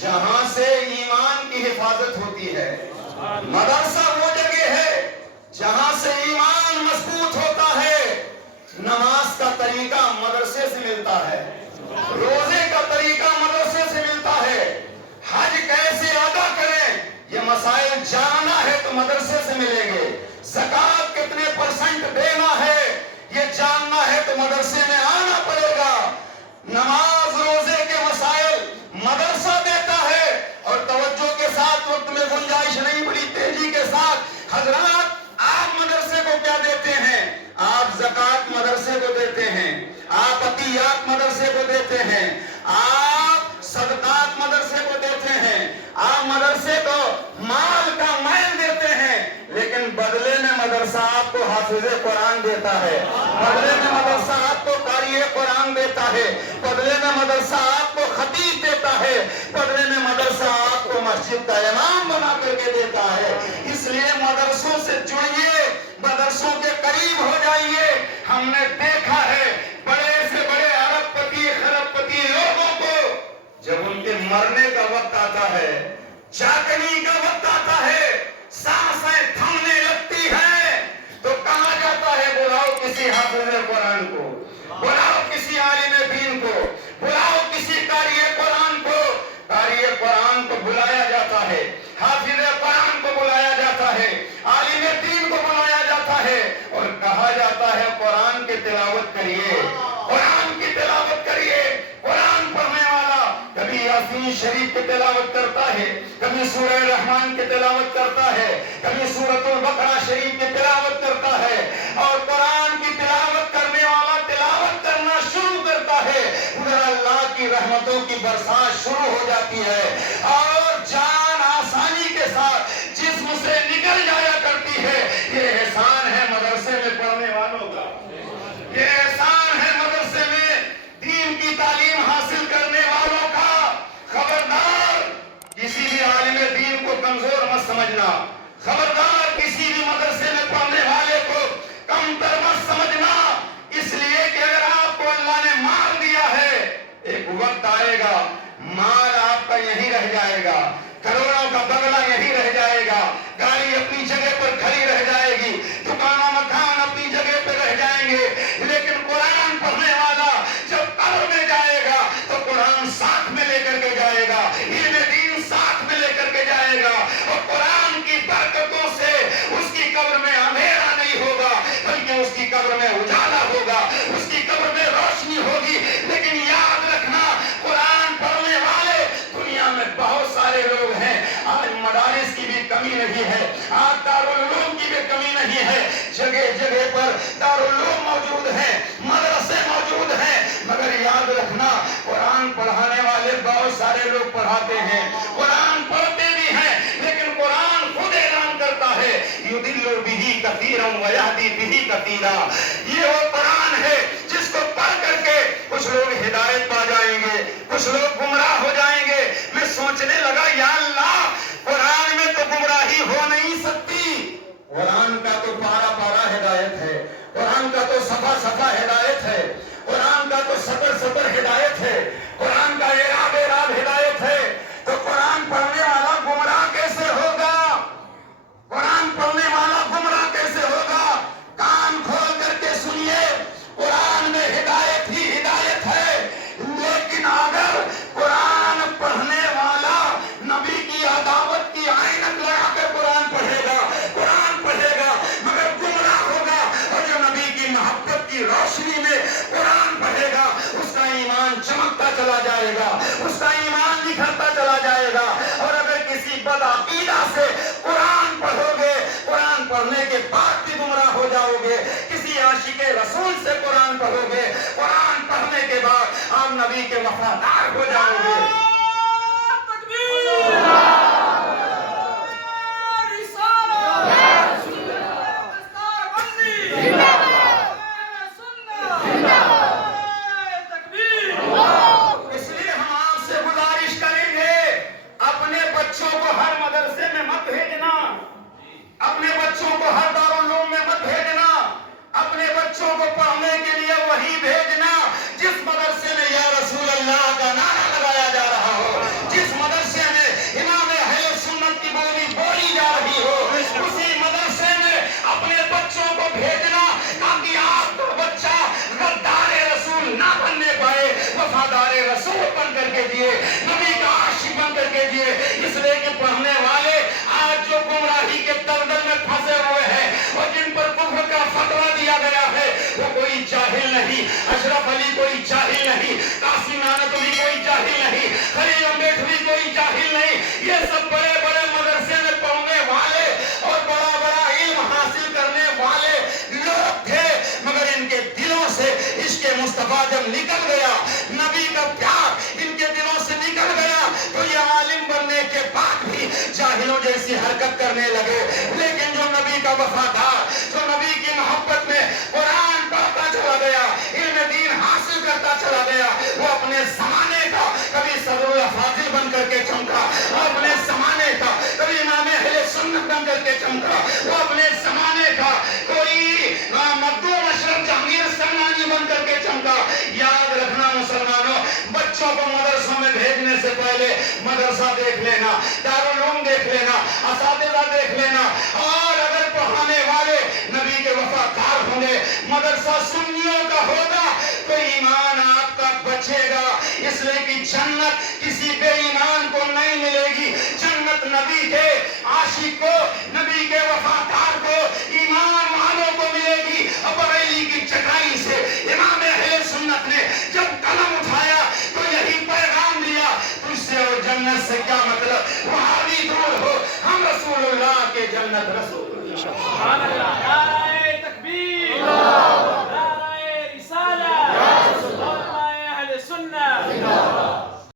جہاں سے ایمان کی حفاظت ہوتی ہے. مدرسہ وہ جگہ ہے جہاں سے ایمان مضبوط ہوتا ہے. نماز کا طریقہ مدرسے سے ملتا ہے, روزے کا طریقہ مدرسے سے ملتا ہے, حج کیسے ادا کریں یہ مسائل جاننا ہے تو مدرسے سے ملیں گے, زکوٰۃ کتنے پرسنٹ دینا ہے یہ جاننا ہے تو مدرسے میں آنا پڑے گا. نماز روزے کے مسائل مدرسہ دیتا ہے. اور توجہ کے ساتھ, وقت میں گنجائش نہیں, بڑی تیزی کے ساتھ حضرات, آپ مدرسے کو کیا دیتے ہیں؟ آپ زکوٰۃ مدرسے کو دیتے ہیں, آپ عطیات مدرسے کو دیتے ہیں, آپ صدقات مدرسے کو دیتے ہیں, آپ مدرسے کو مال کا میل دیتے ہیں. لیکن بدلے میں مدرسہ آپ کو حافظ قرآن دیتا ہے, بدلے میں مدرسہ آپ کو قاری قرآن دیتا ہے, بدلے میں مدرسہ آپ کو خطیب دیتا ہے, بدلے میں مدرسہ آپ کو مسجد کا امام بنا کر کے دیتا ہے. اس لیے مدرسوں سے جڑیے, مدرسوں کے قریب ہو جائیے. ہم نے دیکھا ہے بڑے سے بڑے ارب پتی خرب پتی لوگوں کو جب ان کے مرنے کا وقت آتا ہے, چاکنی کا وقت آتا ہے, سانسیں تھمنے لگتی ہے, تو کہا جاتا ہے بلاؤ کسی حافظ قرآن کو, بلاؤ کسی عالم دین کو, بلاؤ کسی قاری قرآن کو. قاری قرآن کو بلایا جاتا ہے, حافظ قرآن کو بلایا جاتا ہے, عالم دین کو بلایا جاتا ہے, اور کہا جاتا ہے قرآن کی تلاوت کریے, قرآن کی تلاوت کریے. قرآن پڑھنے والا کبھی یاسین شریف کی تلاوت کرتا ہے, کبھی سورہ رحمان کی تلاوت کرتا ہے, کبھی سورۃ البقرہ شریف کی تلاوت کرتا ہے. اور قرآن کی تلاوت کرنے والا تلاوت کرنا شروع کرتا ہے, ادھر اللہ کی رحمتوں کی برسات شروع ہو جاتی ہے, اور جان آسانی کے ساتھ جسم سے نکل جایا کرتی ہے. یہ احسان ہے مدرسے میں پڑھنے والوں کا, یہ احسان ہے مدرسے میں دین کی تعلیم حاصل کرنے والوں کا. خبردار کسی بھی عالم دین کو کمزور مت سمجھنا, خبردار کسی بھی مدرسے میں پڑھنے والے کو کم تر مت سمجھنا. اس لیے کہ اگر آپ کو اللہ نے مال دیا ہے, ایک وقت آئے گا مال آپ کا یہیں رہ جائے گا, کروڑوں کا بنگلہ یہیں رہ جائے گا, گاڑی اپنی جگہ پر کھڑی رہ جائے گی, دکانوں مکان اپنی جگہ پہ رہ جائیں گے. لیکن قرآن پڑھنے والا جب قبر میں جائے گا تو قرآن ساتھ میں لے کر کے جائے گا, علم دین ساتھ میں لے کر کے جائے گا, اور قرآن کی برکتوں سے اس کی قبر میں اندھیرا نہیں ہوگا بلکہ اس کی قبر میں اجالا ہوگا, اس کی قبر میں روشنی ہوگی. لیکن یاد رکھنا, قرآن پڑھنے والے دنیا میں بہت سارے لوگ ہیں. آج مدارس کی بھی کمی نہیں ہے, آج دارالعلوم کی بھی کمی نہیں ہے, جگہ جگہ پر دارالعلوم موجود ہیں, مدرسے موجود ہیں. مگر یاد رکھنا قرآن پڑھانے والے بہت سارے لوگ پڑھاتے ہیں, قرآن پڑھتے بھی ہیں, لیکن قرآن خود اعلان کرتا ہے یضل بہ کثیرا ویہدی بہ کثیرا. یہ وہ قرآن ہے جس کو پڑھ کر کے کچھ لوگ ہدایت پا جائیں گے, کچھ لوگ گمراہ ہو جائیں گے. میں سوچنے لگا یا اللہ, قرآن میں تو گمراہی ہو نہیں سکتی, قرآن کا تو پارا پارا ہدایت ہے, قرآن کا تو صفحہ صفحہ ہدایت ہے, قرآن کا تو سطر سطر ہدایت ہے, قرآن کا اعراب اعراب ہدایت ہے. تو قرآن پڑھنے والا گمراہ کیسے ہوگا, قرآن پڑھنے والا گمراہ کیسے ہوگا؟ کان کھول کر کے سنیے, قرآن میں ہدایت ہی ہدایت ہے. لیکن اگر قرآن پڑھنے والا نبی کی عداوت کی عینت لگا کر قرآن پڑھے گا, قرآن پڑھے گا, مگر گمراہ ہوگا, اور جو نبی کی محبت کی روشنی میں قرآن پڑھے گا اس کا ایمان چمکتا چلا جائے گا, اس کا ایمان نکھرتا چلا جائے گا. اور اگر کسی بد عقیدہ سے قرآن پڑھو گے, قرآن پڑھنے کے بعد بھی گمراہ ہو جاؤ گے. کسی عاشق رسول سے قرآن پڑھو گے, قرآن پڑھنے کے بعد آپ نبی کے وفادار ہو جاؤ گے. اس لیے ہم آپ سے گزارش کریں گے, اپنے بچوں کو ہر مدرسے میں مت بھیجنا, اپنے بچوں کو ہر دارالعلوم میں مت بھیجنا, اپنے بچوں کو پڑھنے کے لیے وہی بھیجنا جس مدرسے میں یا رسول اللہ کا نعرہ لگایا جا رہا جیسی حرکت کرنے لگے. لیکن جو نبی کا وفادار, جو نبی کی محبت میں قرآن پڑھتا چلا گیا, علم دین حاصل کرتا چلا گیا, وہ اپنے زمانے کا کبھی صدر الافاضل بن کر کے چمکا, وہ اپنے زمانے کا کبھی امام اہل سنت بن کر کے چمکا, وہ اپنے زمانے کا کوئی مخدوم اشرف جہانگیر سمنانی بن کر کے چمکا. یاد رکھنا مسلمانوں, بچوں کو مدرسوں میں بھیجنے سے پہلے مدرسہ دیکھ لینا, دارالعلوم دیکھ لینا, اساتذہ دیکھ لینا, اور اگر پڑھانے والے نبی کے وفادار ہوں گے, مدرسہ سنیوں کا ہوگا, تو ایمان آپ کا بچے گا. اس لیے کہ جنت کسی بے ایمان کو نہیں ملے گی, جنت نبی کے عاشق کو, نبی کے وفادار کو, ایمان والوں کو ملے گی. بریلی کی چٹائی سے امام اہل سنت نے جب قلم اٹھایا تو یہی پیغام دیا, تجھ سے اور جنت سے کیا مطلب, وہاں بھی دور ہو, ہم رسول اللہ کے جنت رسول اللہ. سبحان اللہ, نعرہ تکبیر.